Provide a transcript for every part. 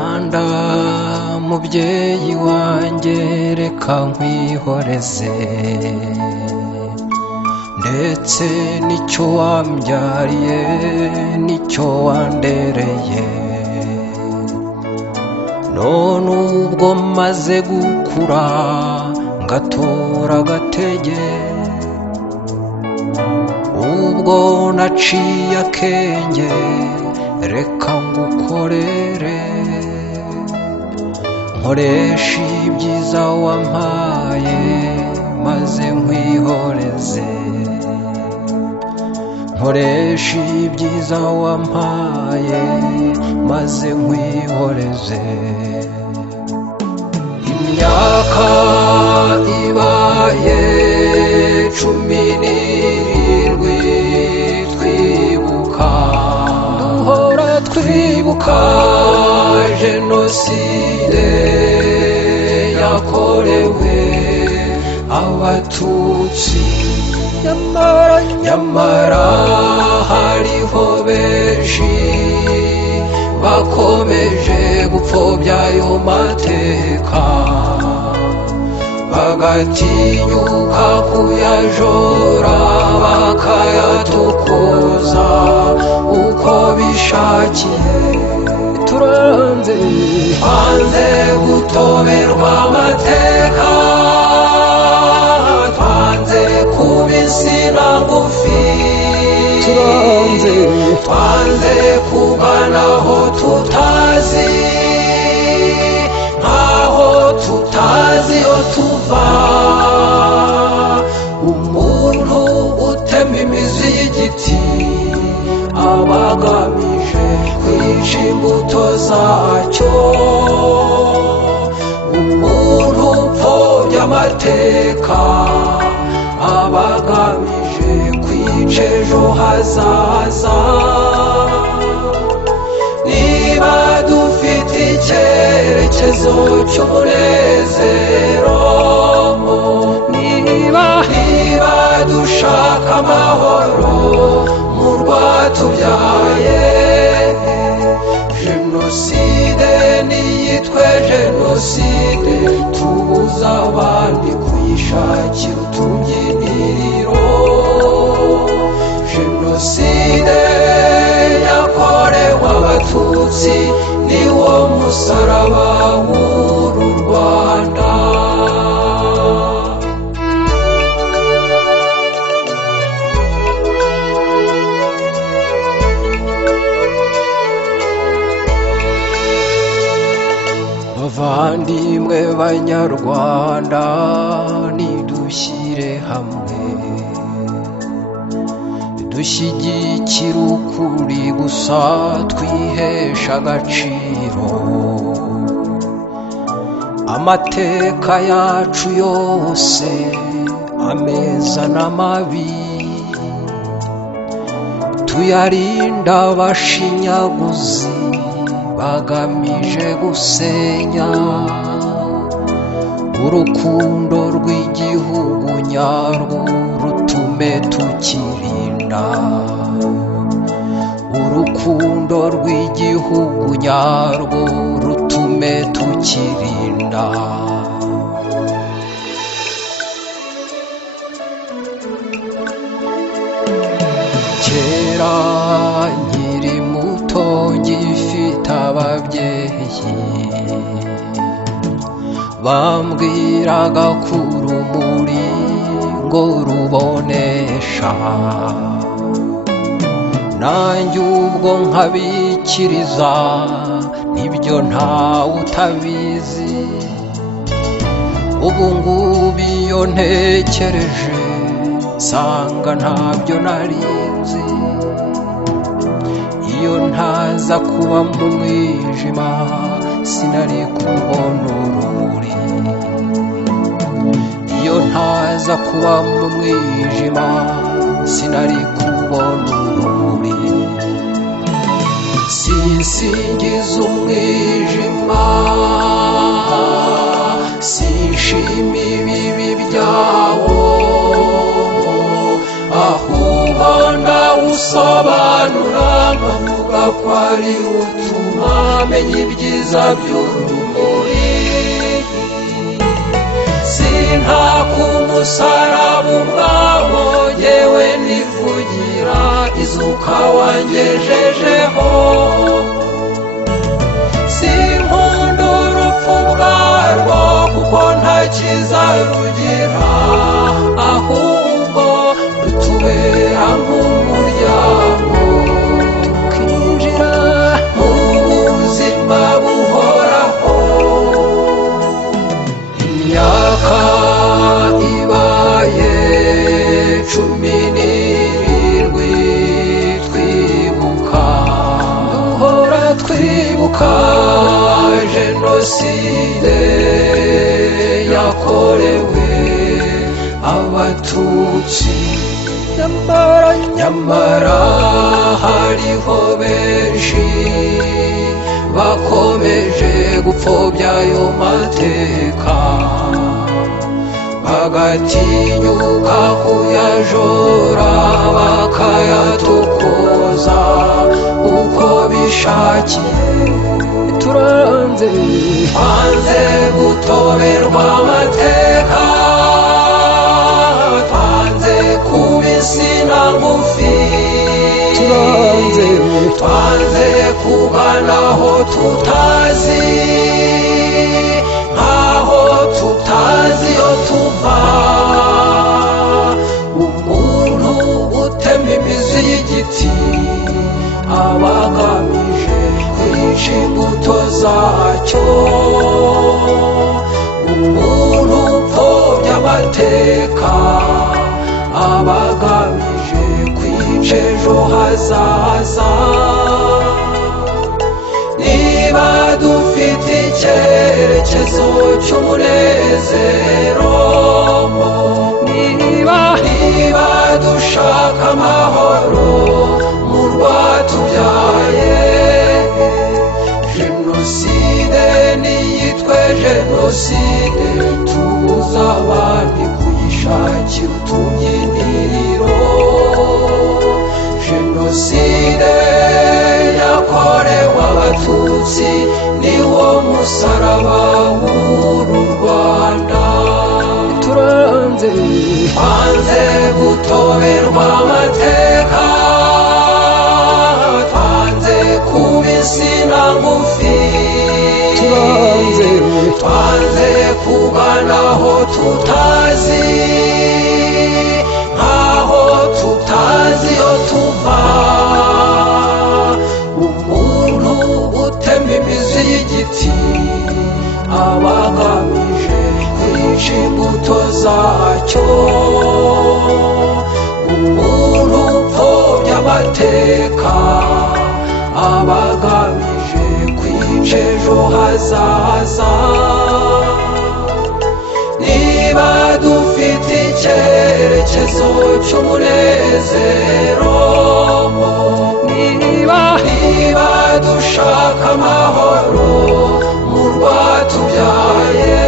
Rwanda mubyeyi wanjye reka nkwihoreze, ndetse nicyo wambyariye nicyo wandereye. None ubwo maze gukura ngatora agatege, ubwo naciye akenge reka ngukorere, nkoresha ibyiza wampaye maze nkwihoreze, nkoresha ibyiza wampaye maze nkwihoreze. Imyaka ibaye 17 twibuka, duhora twibuka jenoside yakorewe abatutsi. Nyamara hariho benshi bakomeje gupfobya ayo mateka, bagatinyuka kuyajora bakayatukuza uko bishakiye. Turanze gutoberwa amateka, twanze kuba insina ngufi, twanze kugana aho tutazi, nkaho tutazi iyo tuva. Umuntu utema imizi y'igiti aba agamije kwica imbuto zacyo. Umuntu upfobya amateka aba agamije kwica ejo hazaza. Niba dufite icyerekezo cy'umunezero, niba dushaka amahoro mu rwatubyaye, jenoside niyitwe jenoside, tubuza abandi kuyishakira utubyiniriro. Jenoside yakorewe abatutsi niwo musaraba w'uru Rwanda. Bavandimwe banyarwanda, nidushyire hamwe dushyigikira ukuri gusa, twihesha agaciro. Amateka yacu yose ameza n'amabi, tuyarinda abashinyaguzi bagamije gusenya. Urukundo rw'igihugu nyarwo rutume tukirinda, urukundo rw'igihugu nyarwo rutume tukirinda. Kera nkiri muto ngifite ababyeyi, bambwiraga ko urumuri ngo rubonesha, nanjye ubwo nkabikiriza nibyo ntawe utabizi. Ubu ngubu iyo ntekereje nsanga ntabyo narinzi. Iyo ntaza kuba mu mwijima sinari kubona urumuri, iyo ntaza kuba mu mwijima sinari kubona urumuri. Sinsingiza umwijima, sinshima ibibi byawo, ahubwo ndawusobanura nkavuga avuga ko ari utuma amenya ibyiza by'urumuri. Sintaka umusaraba ubwawo, jyewe nivugira izuka wangejejeho. Sinkunda urupfu bwarwo kuko nta cyiza rugira, ahubwo rutubera nk'umuryango tukinjira mu buzima buhoraho. Imyaka ibaye 17 twibuka, duhora twibuka jenoside yakorewe abatutsi. Nyamara hariho benshi bakomeje gupfobya ayo mateka, bagatinyuka kuyajora bakayatukuza uko bishakiye. Twanze gutoberwa amateka, twanze kuba insina ngufi, twanze kuganaho tutazi, nkaho tutazi iyo tuva. Umuntu utema imizi y'igiti aba agamije kwica imbuto zacyo. Umuntu upfobya amateka aba agamije kwica ejo hazaza. Niba dufite icyerekezo cy'umunezero, niba dushaka amahoro mu rwatubyaye, jenoside niyitwe jenoside, tubuza abandi kuyishakira utubyiniriro. Jenoside yakorewe abatutsi niwo musaraba w'uru Rwanda. Twanze gutoberwa amateka, twanze kuba insina ngufi, twanze kuganaho tutazi, nkaho tutazi iyo tuva. Umuntu utema imizi y'igiti aba agamije kwica imbuto zacyo. Umuntu upfobya amateka aba agamije kwica ejo hazaza. Niba dufite icyerekezo cy'umunezero, niba dushaka amahoro mu rwatubyaye,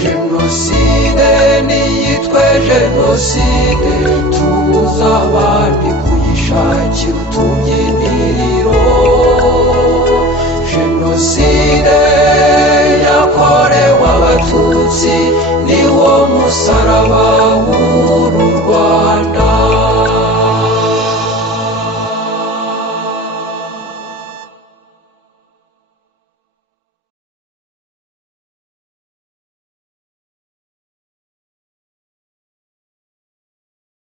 jenoside niyitwe jenoside, tubuza abandi kuyishakira utubyiniriro. Jenoside yakorewe abatutsi niwo musaraba